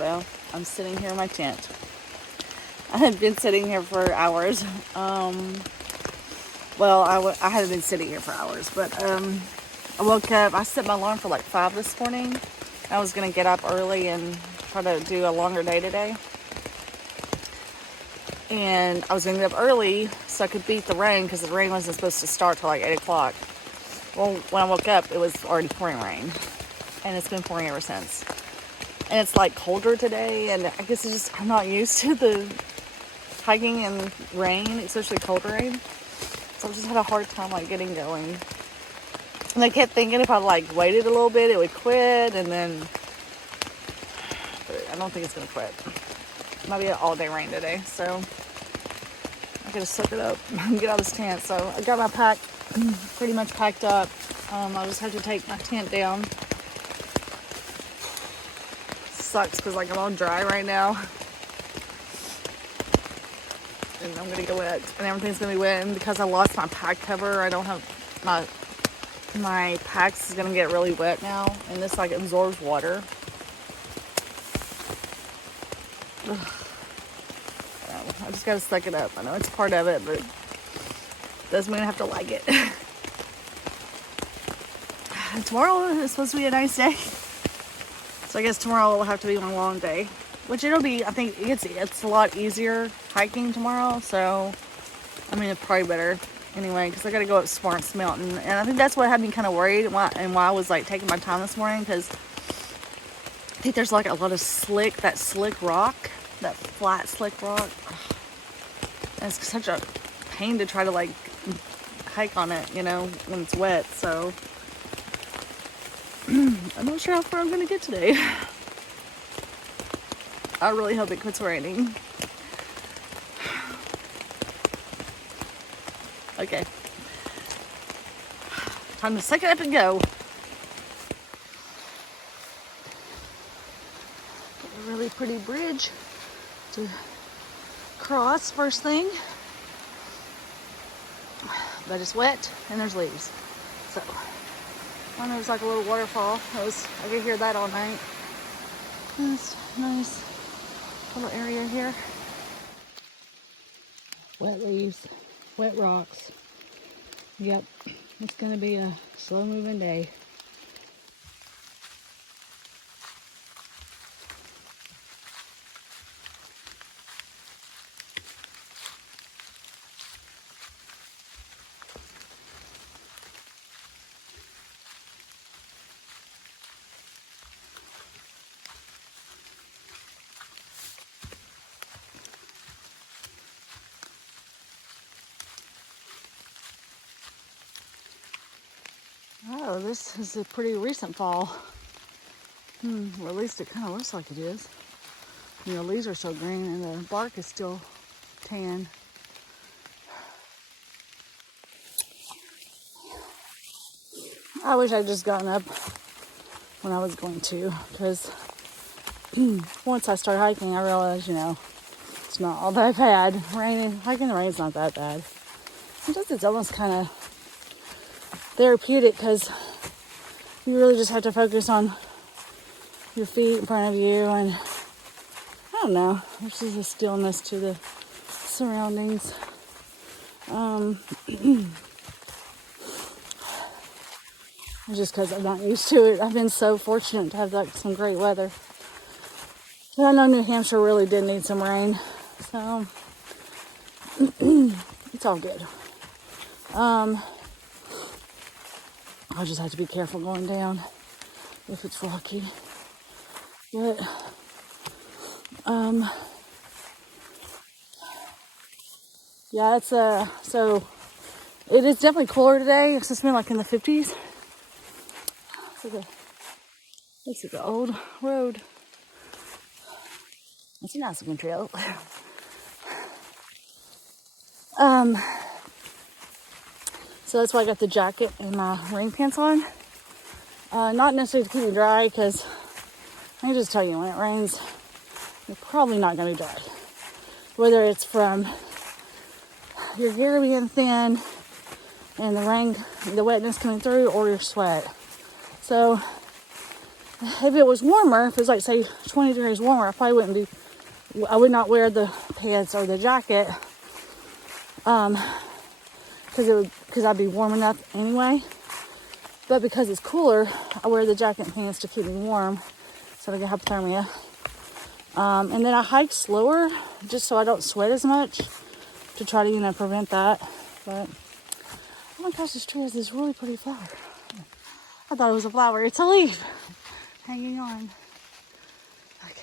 Well, I'm sitting here in my tent. I had been sitting here for hours. Well, I hadn't been sitting here for hours, but I woke up. I set my alarm for like 5 this morning. I was going to get up early and try to do a longer day today. And I was going to get up early so I could beat the rain because the rain wasn't supposed to start till like 8 o'clock. Well, when I woke up, it was already pouring rain. And it's been pouring ever since. And it's like colder today, and I guess it's just, I'm not used to the hiking in rain, especially cold rain. So I just had a hard time like getting going. And I kept thinking if I like waited a little bit, it would quit, and then, but I don't think it's gonna quit. It might be an all day rain today, so I gotta soak it up and get out of this tent. So I got my pack pretty much packed up. I'll just have to take my tent down. Sucks because like I'm all dry right now. And I'm gonna get wet, and everything's gonna be wet. And because I lost my pack cover, I don't have my packs is gonna get really wet now, and this like absorbs water. Ugh. I just gotta suck it up. I know it's part of it, but doesn't mean I have to like it. Tomorrow is supposed to be a nice day, so I guess tomorrow will have to be my long day. Which it'll be, I think it's a lot easier hiking tomorrow, so, I mean, it's probably better anyway, because I got to go up Sparse Mountain, and I think that's what had me kind of worried, and why I was, like, taking my time this morning, because I think there's, like, a lot of that slick rock, that flat, slick rock, and it's such a pain to try to, like, hike on it, you know, when it's wet, so, I'm not sure how far I'm going to get today. I really hope it quits raining. Okay. Time to suck it up and go. Got a really pretty bridge to cross first thing. But it's wet and there's leaves. So, I know it's like a little waterfall. I could hear that all night. It's nice. Little area here. Wet leaves, wet rocks. Yep, it's gonna be a slow moving day. Oh, this is a pretty recent fall. Or at least it kind of looks like it is. You know, leaves are still green and the bark is still tan. I wish I'd just gotten up when I was going to, because once I started hiking, I realized, you know, it's not all that bad. Hiking in the rain's not that bad. Sometimes it's almost kind of therapeutic because you really just have to focus on your feet in front of you, and I don't know, there's just a stillness to the surroundings. Just because I'm not used to it. I've been so fortunate to have like some great weather. But I know New Hampshire really did need some rain, so it's all good. I'll just have to be careful going down if it's rocky. But yeah, it's so it is definitely cooler today. It's just been like in the 50s. This is the old road. It's a nice looking trail. So that's why I got the jacket and my rain pants on. Not necessarily to keep me dry, because I can just tell you, when it rains, you're probably not going to be dry. Whether it's from your hair being thin and the rain, the wetness coming through, or your sweat. So if it was warmer, if it was like say 20 degrees warmer, I would not wear the pants or the jacket, because I'd be warm enough anyway. But because it's cooler, I wear the jacket and pants to keep me warm, so I don't get hypothermia. And then I hike slower, just so I don't sweat as much, to try to, prevent that. But, oh my gosh, this tree has this really pretty flower. I thought it was a flower. It's a leaf hanging on. Okay.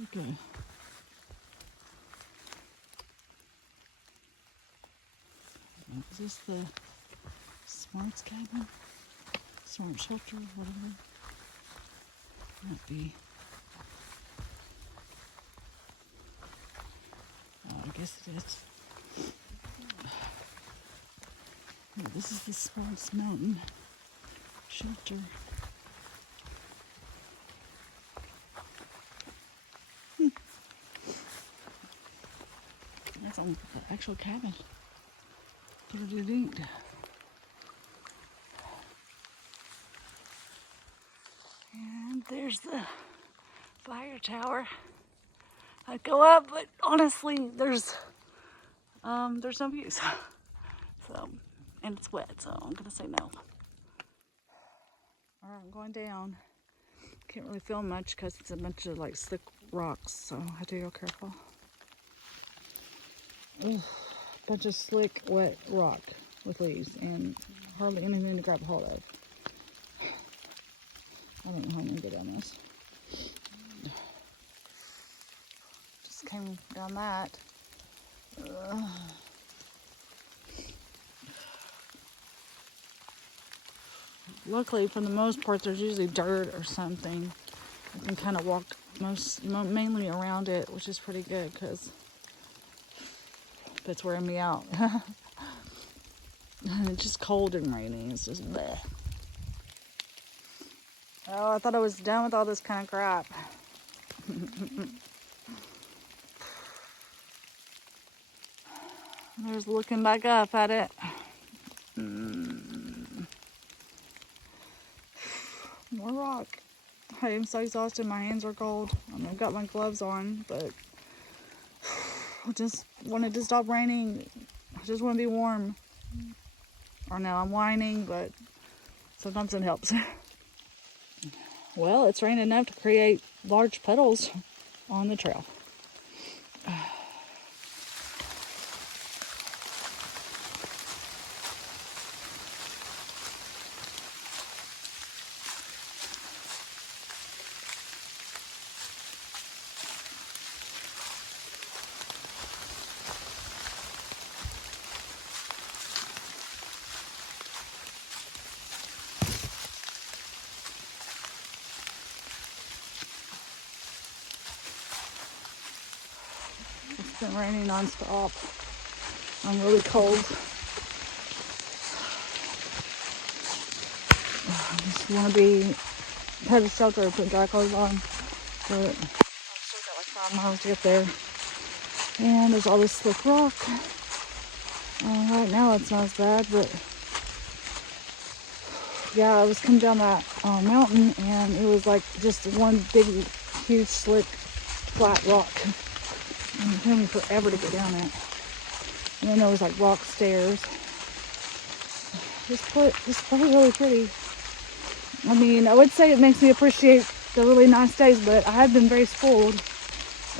Okay. Is this the Sparse cabin? Smart shelter, whatever. Might be. Oh, I guess it is. Yeah, this is the Sparse mountain shelter. That's on the actual cabin. Pretty neat. And there's the fire tower. I'd go up, but honestly, there's no views. So, and it's wet, so I'm gonna say no. All right, I'm going down. Can't really film much because it's a bunch of like slick rocks, so I have to be real careful. Ugh, bunch of slick, wet rock with leaves and hardly anything to grab hold of. I don't know how I'm gonna go down this. Just came down that. Ugh. Luckily, for the most part, there's usually dirt or something. I can kind of walk mainly around it, which is pretty good because it's wearing me out. And it's just cold and rainy. It's just bleh. Oh, I thought I was done with all this kind of crap. There's looking back up at it. More rock. I am so exhausted. My hands are cold. I mean, I've got my gloves on, but I just wanted to stop raining. I just want to be warm. Or now I'm whining, but sometimes it helps. Well, it's rained enough to create large puddles on the trail. It's been raining nonstop. I'm really cold. I just want to have a shelter and put dry clothes on. But I've still got like 5 miles to get there. And there's all this slick rock. Right now it's not as bad, but yeah, I was coming down that mountain and it was like just one big, huge, slick, flat rock. And it took me forever to get down it. And then there was like rock stairs. This place is really pretty. I mean, I would say it makes me appreciate the really nice days, but I have been very spoiled.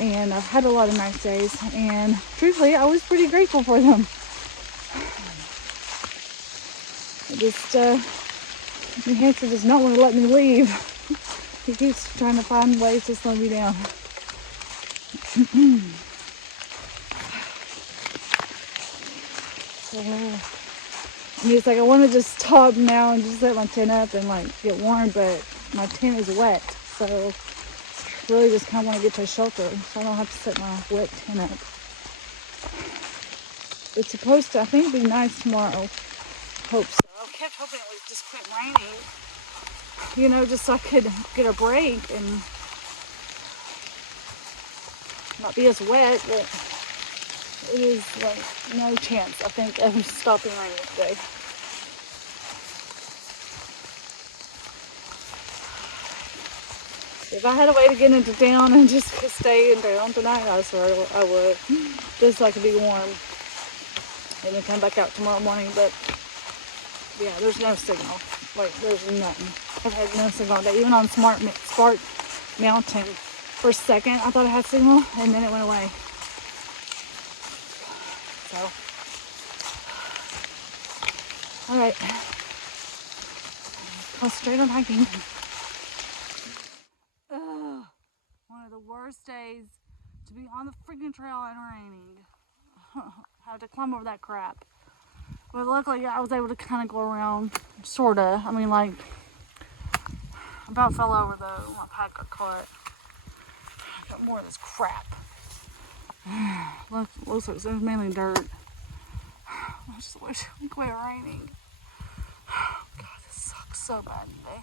And I've had a lot of nice days. And truthfully, I was pretty grateful for them. New Hampshire does not want to let me leave. He keeps trying to find ways to slow me down. So, it's like I want to just stop now and just set my tent up and like get warm, but my tent is wet, so really just kind of want to get to a shelter so I don't have to set my wet tent up. It's supposed to, I think, be nice tomorrow. Hope so. I kept hoping it would just quit raining, you know, just so I could get a break and not be as wet, but it is like no chance, I think, of stopping raining today. If I had a way to get into town and just stay in town tonight, I swear I would, just so I could be warm and then come back out tomorrow morning. But yeah, there's no signal. Like, there's nothing. I've had no signal all day. Even on Sparse Mountain, for a second I thought I had signal, and then it went away. So, all right, concentrate on hiking. One of the worst days to be on the freaking trail and raining. I had to climb over that crap. But luckily I was able to kind of go around, sorta. I mean, like, about fell over though. My pack got caught. Got more of this crap. Looks like it was mainly dirt. I just wish it would quit raining. God, this sucks so bad today.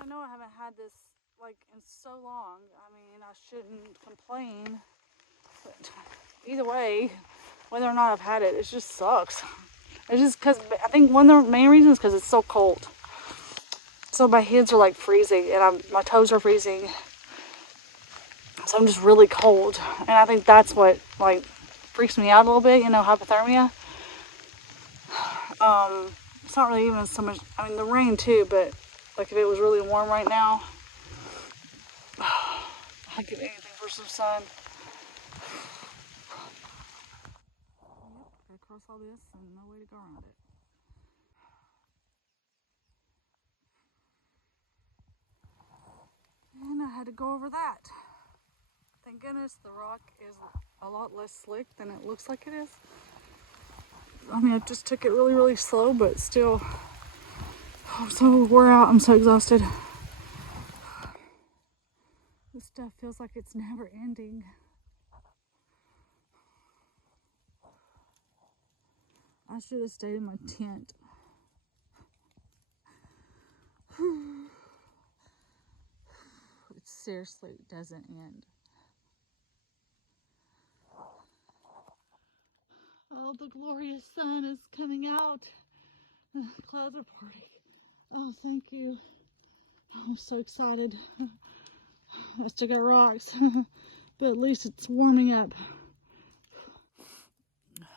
I know I haven't had this like in so long. I mean, I shouldn't complain, but either way, whether or not I've had it, it just sucks. It's just because I think one of the main reasons is because it's so cold. So my hands are like freezing, and my toes are freezing. So I'm just really cold, and I think that's what like freaks me out a little bit. You know, hypothermia. It's not really even so much. I mean, the rain too, but like if it was really warm right now, I'd give anything for some sun. Yep, gotta cross all this and no way to go around it. And I had to go over that. Thank goodness the rock is a lot less slick than it looks like it is. I mean, I just took it really, really slow, but still, I'm so wore out. I'm so exhausted. This stuff feels like it's never ending. I should have stayed in my tent. It seriously doesn't end. Oh, the glorious sun is coming out. The clouds are parting. Oh, thank you. I'm so excited. I still got rocks, but at least it's warming up.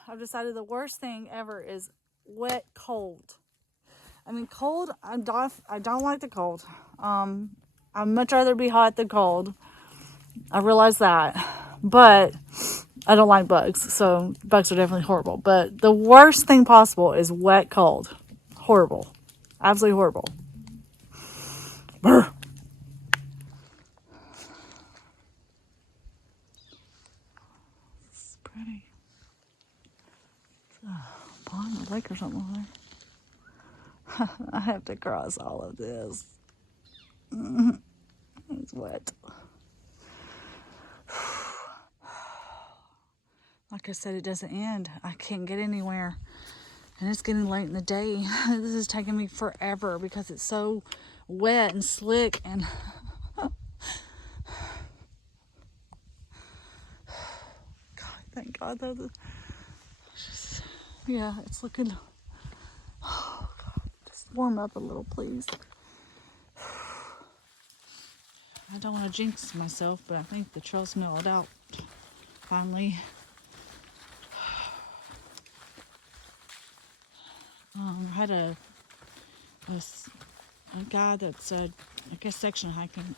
I've decided the worst thing ever is wet cold. I mean, cold, I don't like the cold. I'd much rather be hot than cold. I realize that. But I don't like bugs, so bugs are definitely horrible. But the worst thing possible is wet cold. Horrible. Absolutely horrible. Brr. It's pretty. It's a pond or lake or something over there. I have to cross all of this. It's wet. Like I said, it doesn't end. I can't get anywhere. And it's getting late in the day. This is taking me forever because it's so wet and slick and God, thank God though. Yeah, it's looking. Oh God, just warm up a little, please. I don't want to jinx myself, but I think the trail's mellowed out. finally. I had a guy that's I guess section hiking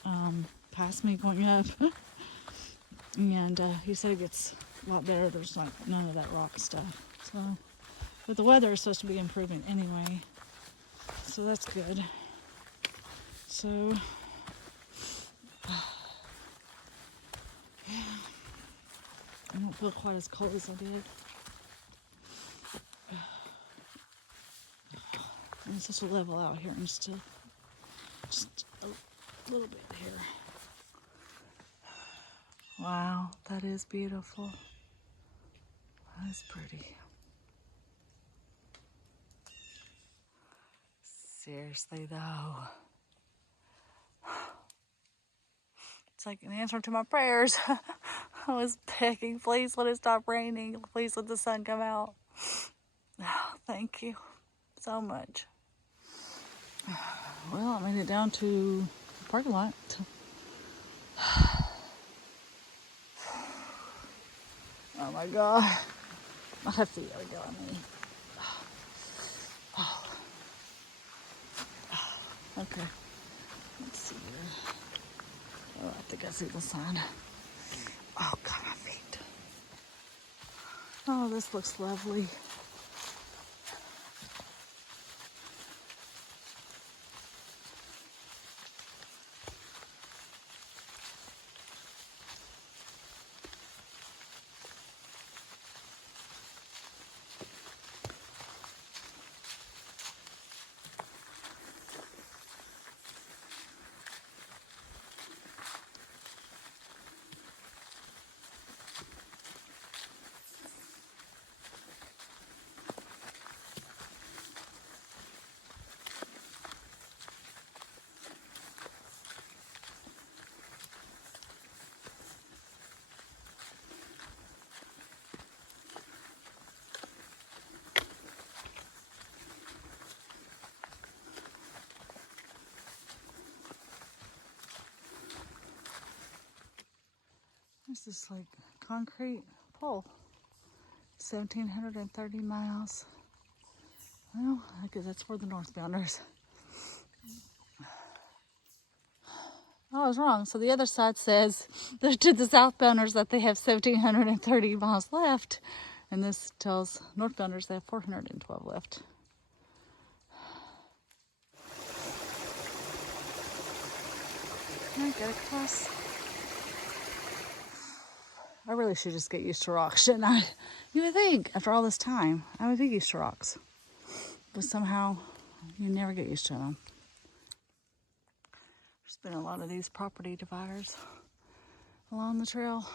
passed me going up, and he said it gets a lot better. There's like none of that rock stuff. So, but the weather is supposed to be improving anyway, so that's good. So, yeah, I don't feel quite as cold as I did. And it's such a level out here, and just a little bit here. Wow, that is beautiful. That is pretty. Seriously though, it's like an answer to my prayers. I was begging, please let it stop raining. Please let the sun come out. Thank you so much. Well, I made it down to the parking lot. Oh my God. My feet are killing me. Oh. Okay. Let's see here. Oh, I think I see the sign. Oh, God, my feet. Oh, this looks lovely. There's this like concrete pole. 1,730 miles. Well, I guess that's for the northbounders. Oh, I was wrong. So the other side says to the southbounders that they have 1,730 miles left. And this tells northbounders they have 412 left. I gotta cross. I really should just get used to rocks, shouldn't I? You would think, after all this time, I would be used to rocks. But somehow, you never get used to them. There's been a lot of these property dividers along the trail.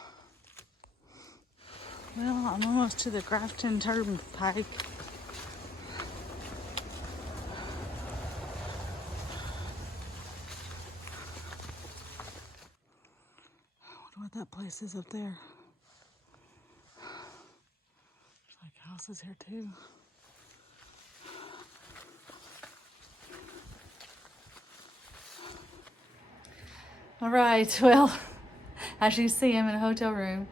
Well, I'm almost to the Grafton Turnpike. I wonder what that place is up there. There's like houses here too. All right, well, as you see, I'm in a hotel room.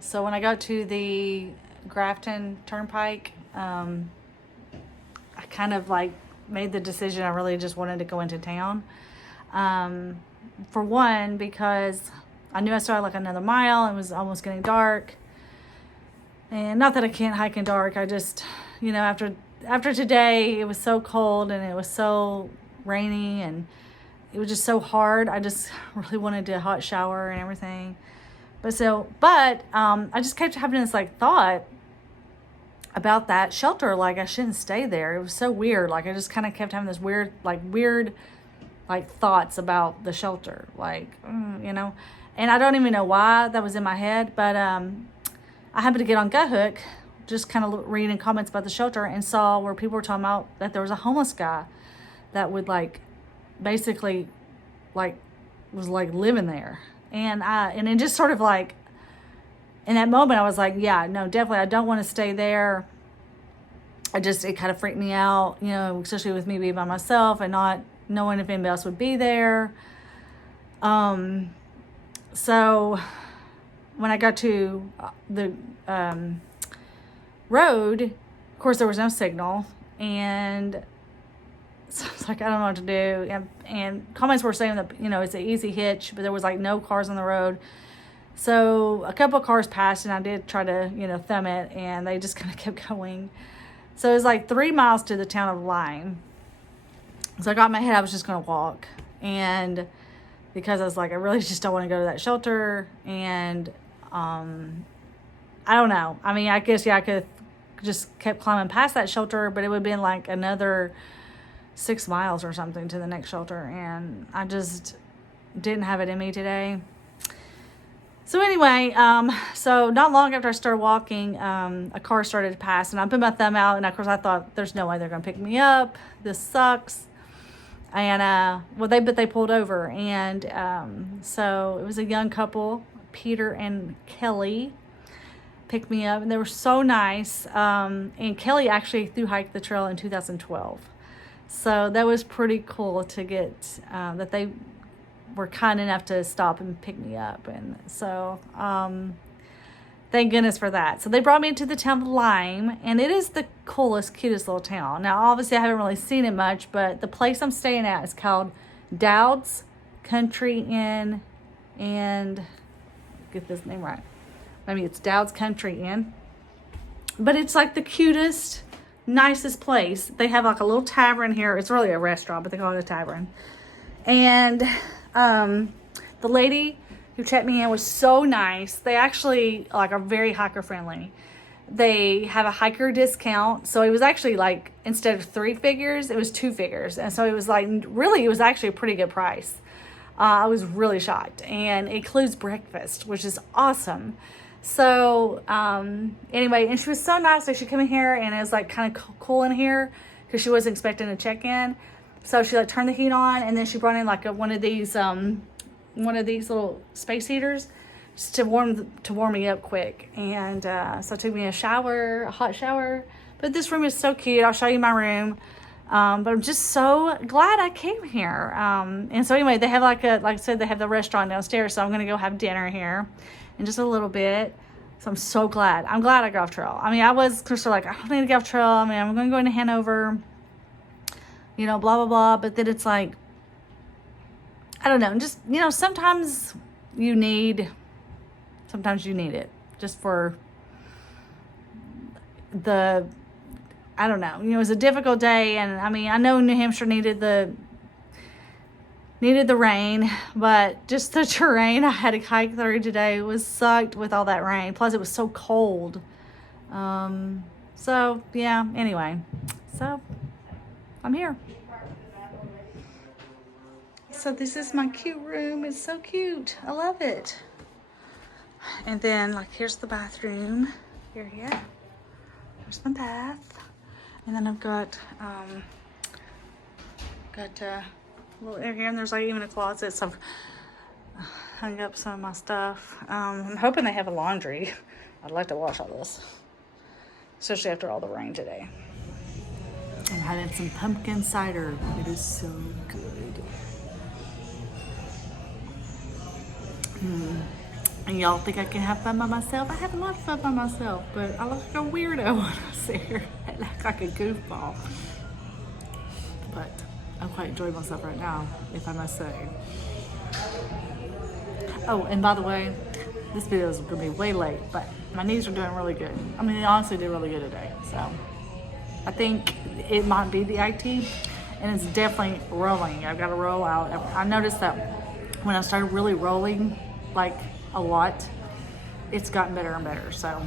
So when I got to the Grafton Turnpike, I kind of like made the decision I really just wanted to go into town. For one, because I knew I still had like another mile and it was almost getting dark. And not that I can't hike in dark, I just, you know, after today, it was so cold and it was so rainy and it was just so hard. I just really wanted a hot shower and everything. But I just kept having this like thought about that shelter. Like I shouldn't stay there. It was so weird. Like I just kind of kept having this weird thoughts about the shelter. Like, you know, and I don't even know why that was in my head. But I happened to get on Guthook, just kind of reading comments about the shelter and saw where people were talking about that there was a homeless guy that would like basically like was like living there. And it just sort of like in that moment I was like, yeah, no, definitely I don't want to stay there. It kind of freaked me out, you know, especially with me being by myself and not knowing if anybody else would be there. So when I got to the road, of course, there was no signal. And so I was like, I don't know what to do. And comments were saying that, it's an easy hitch, but there was like no cars on the road. So a couple of cars passed, and I did try to, thumb it, and they just kind of kept going. So it was like 3 miles to the town of Lime. So I got in my head I was just going to walk. And because I was like, I really just don't want to go to that shelter. And I don't know. I mean, I guess, I could just kept climbing past that shelter, but it would have been like another 6 miles or something to the next shelter. And I just didn't have it in me today. So anyway, so not long after I started walking, a car started to pass, and I put my thumb out, and of course I thought, there's no way they're going to pick me up. This sucks. And, but they pulled over, and so it was a young couple, Peter and Kelly, picked me up, and they were so nice. And Kelly actually thru hiked the trail in 2012. So that was pretty cool to get, that they were kind enough to stop and pick me up. And so thank goodness for that. So they brought me into the town of Lime, and it is the coolest, cutest little town. Now obviously I haven't really seen it much, but the place I'm staying at is called Dowd's Country Inn, and get this name right, maybe it's Dowd's Country Inn, but it's like the cutest, nicest place. They have like a little tavern here. It's really a restaurant, but they call it a tavern. And the lady who checked me in was so nice. They actually are very hiker friendly. They have a hiker discount. So it was actually like, instead of 3 figures, it was 2 figures. And so it was it was actually a pretty good price. I was really shocked, and it includes breakfast, which is awesome. So, anyway, and she was so nice. Like, she came in here, and it was like kind of cool in here because she wasn't expecting to check in. So she turned the heat on, and then she brought in one of these little space heaters just to warm me up quick. And so it took me a hot shower. But this room is so cute. I'll show you my room. But I'm just so glad I came here. And so anyway, they have like I said, they have the restaurant downstairs. So I'm going to go have dinner here in just a little bit. So I'm so glad. I'm glad I got off trail. I mean, I was sort of like, I don't need to get off trail. I mean, I'm going to go into Hanover, blah, blah, blah. But then it's like, I don't know. Just, sometimes you need it just for I don't know. It was a difficult day, and I mean, I know New Hampshire needed the rain, but just the terrain I had to hike through today was sucked with all that rain. Plus, it was so cold. So yeah. Anyway, so I'm here. So this is my cute room. It's so cute. I love it. And then here's the bathroom. Here. There's my bath. And then I've got a little area, and there's even a closet, so I've hung up some of my stuff. I'm hoping they have a laundry. I'd like to wash all this, especially after all the rain today. I'm having some pumpkin cider. It is so good. And y'all think I can have fun by myself? I have a lot of fun by myself, but I look like a weirdo when I sit here. I look like a goofball. But I'm quite enjoying myself right now, if I must say. Oh, and by the way, this video is going to be way late, but my knees are doing really good. I mean, they honestly did really good today. So I think it might be the IT, and it's definitely rolling. I've got to roll out. I noticed that when I started really rolling, a lot, it's gotten better and better. So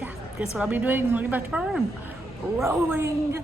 yeah, guess what I'll be doing when I get back to my room? Rolling.